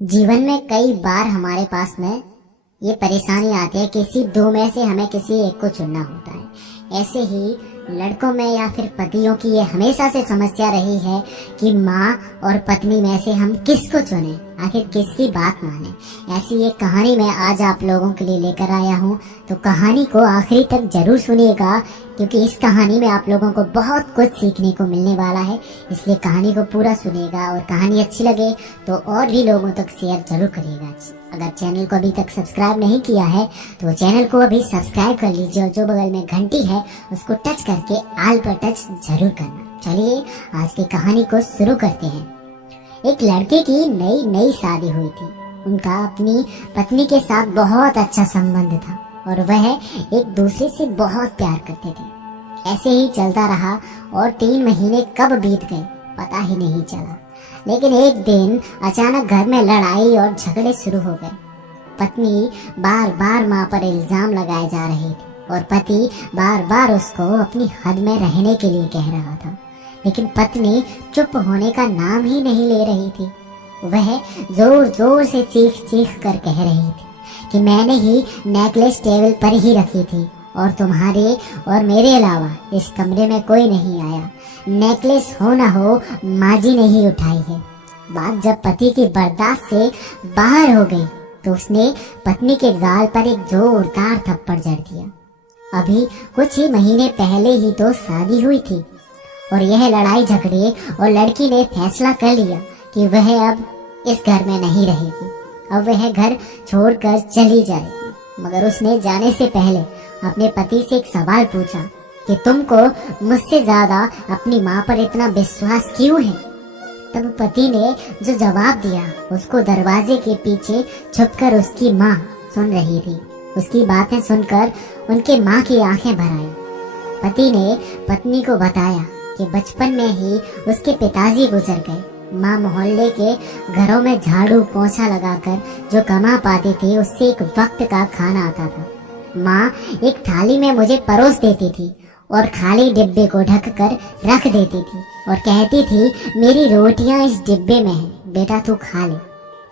जीवन में कई बार हमारे पास में ये परेशानी आती है, किसी दो में से हमें किसी एक को चुनना होता है। ऐसे ही लड़कों में या फिर पतियों की ये हमेशा से समस्या रही है कि माँ और पत्नी में से हम किसको चुने, आखिर किसकी बात माने। ऐसी एक कहानी मैं आज आप लोगों के लिए लेकर आया हूँ, तो कहानी को आखिरी तक जरूर सुनिएगा, क्योंकि इस कहानी में आप लोगों को बहुत कुछ सीखने को मिलने वाला है। इसलिए कहानी को पूरा सुनिएगा और कहानी अच्छी लगे तो और भी लोगों तक शेयर जरूर करिएगा। अगर चैनल को अभी तक सब्सक्राइब नहीं किया है तो चैनल को अभी सब्सक्राइब कर लीजिए और जो बगल में घंटी है उसको टच करके ऑल पर टच जरूर करना। चलिए आज की कहानी को शुरू करते हैं। एक लड़के की नई नई शादी हुई थी। उनका अपनी पत्नी के साथ बहुत अच्छा संबंध था और वह एक दूसरे से बहुत प्यार करते थे। ऐसे ही चलता रहा और 3 महीने कब बीत गए पता ही नहीं चला। लेकिन एक दिन अचानक घर में लड़ाई और झगड़े शुरू हो गए। पत्नी बार बार माँ पर इल्जाम लगाए जा रही थी और पति बार बार उसको अपनी हद में रहने के लिए कह रहा था, लेकिन पत्नी चुप होने का नाम ही नहीं ले रही थी। वह जोर जोर से चीख चीख कर कह रही थी कि मैंने ही नेकलेस टेबल पर ही रखी थी और तुम्हारे और मेरे अलावा इस कमरे में कोई नहीं आया। नेकलेस हो ना हो माँ जी ने ही उठाई है। बात जब पति की बर्दाश्त से बाहर हो गई तो उसने पत्नी के गाल पर एक जोरदार थप्पड़ जड़ दिया। अभी कुछ ही महीने पहले ही तो शादी हुई थी और यह लड़ाई झगड़े और लड़की ने फैसला कर लिया कि वह अब इस घर में नहीं रहेगी। अब वह घर छोड़कर चली जाएगी। मगर उसने जाने से पहले अपने पति से एक सवाल पूछा कि तुमको मुझसे ज्यादा अपनी माँ पर इतना विश्वास क्यों है। तब पति ने जो जवाब दिया उसको दरवाजे के पीछे छुपकर उसकी माँ सुन रही थी। उसकी बातें सुनकर उनके माँ की आंखें भर आई। पति ने पत्नी को बताया कि बचपन में ही उसके पिताजी गुजर गए। माँ मोहल्ले के घरों में झाड़ू पोंछा लगाकर जो कमा पाती थी उससे एक वक्त का खाना आता था। माँ एक थाली में मुझे परोस देती थी और खाली डिब्बे को ढक कर रख देती थी और कहती थी मेरी रोटियां इस डिब्बे में हैं, बेटा तू खा ले।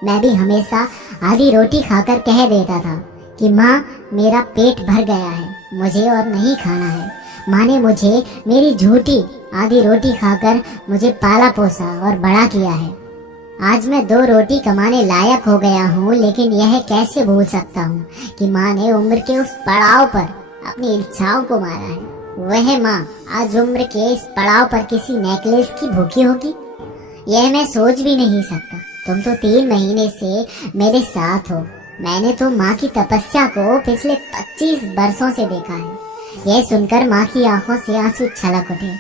मैं भी हमेशा आधी रोटी खाकर कह देता था कि माँ मेरा पेट भर गया है, मुझे और नहीं खाना है। माँ ने मुझे मेरी झूठी आधी रोटी खाकर मुझे पाला पोसा और बड़ा किया है। आज मैं 2 रोटी कमाने लायक हो गया हूँ, लेकिन यह कैसे भूल सकता हूँ कि माँ ने उम्र के उस पड़ाव पर अपनी इच्छाओं को मारा है। वह माँ आज उम्र के इस पड़ाव पर किसी नेकलेस की भूखी होगी, यह मैं सोच भी नहीं सकता। तुम तो 3 महीने से मेरे साथ हो। मैंने तो माँ की तपस्या को पिछले 25 बरसों से देखा है। यह सुनकर माँ की आंखों से आंसू छलक उठे।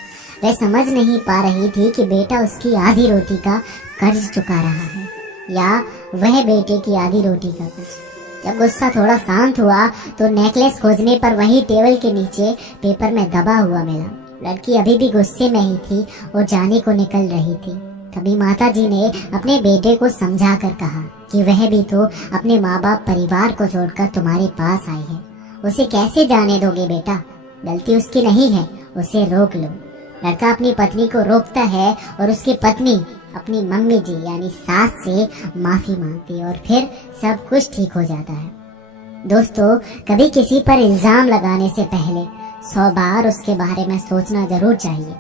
वह समझ नहीं पा रही थी कि बेटा उसकी आधी रोटी का कर्ज चुका रहा है या वह बेटे की आधी रोटी का कर्ज। जब गुस्सा थोड़ा शांत हुआ तो नेकलेस खोजने पर वही टेबल के नीचे पेपर में दबा हुआ मिला। लड़की अभी भी गुस्से में ही थी और जाने को निकल रही थी। तभी माताजी ने अपने बेटे को समझा कर कहा कि वह भी तो अपने माँ बाप परिवार को छोड़कर तुम्हारे पास आई है। उसे कैसे जाने दोगे बेटा, गलती उसकी नहीं है, उसे रोक लो। लड़का अपनी पत्नी को रोकता है और उसकी पत्नी अपनी मम्मी जी यानी सास से माफी मांगती है और फिर सब कुछ ठीक हो जाता है। दोस्तों, कभी किसी पर इल्जाम लगाने से पहले 100 बार उसके बारे में सोचना जरूर चाहिए,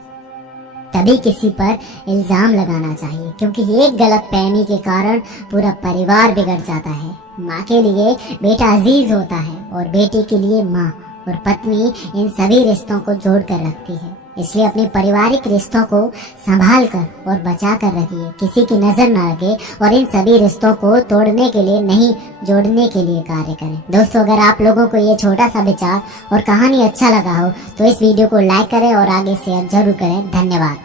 तभी किसी पर इल्जाम लगाना चाहिए, क्योंकि एक गलतफहमी के कारण पूरा परिवार बिगड़ जाता है। माँ के लिए बेटा अजीज होता है और बेटे के लिए माँ और पत्नी इन सभी रिश्तों को जोड़ कर रखती है। इसलिए अपने पारिवारिक रिश्तों को संभाल कर और बचा कर रखिए, किसी की नजर न लगे और इन सभी रिश्तों को तोड़ने के लिए नहीं, जोड़ने के लिए कार्य करें। दोस्तों, अगर आप लोगों को ये छोटा सा विचार और कहानी अच्छा लगा हो तो इस वीडियो को लाइक करें और आगे शेयर जरूर करें। धन्यवाद।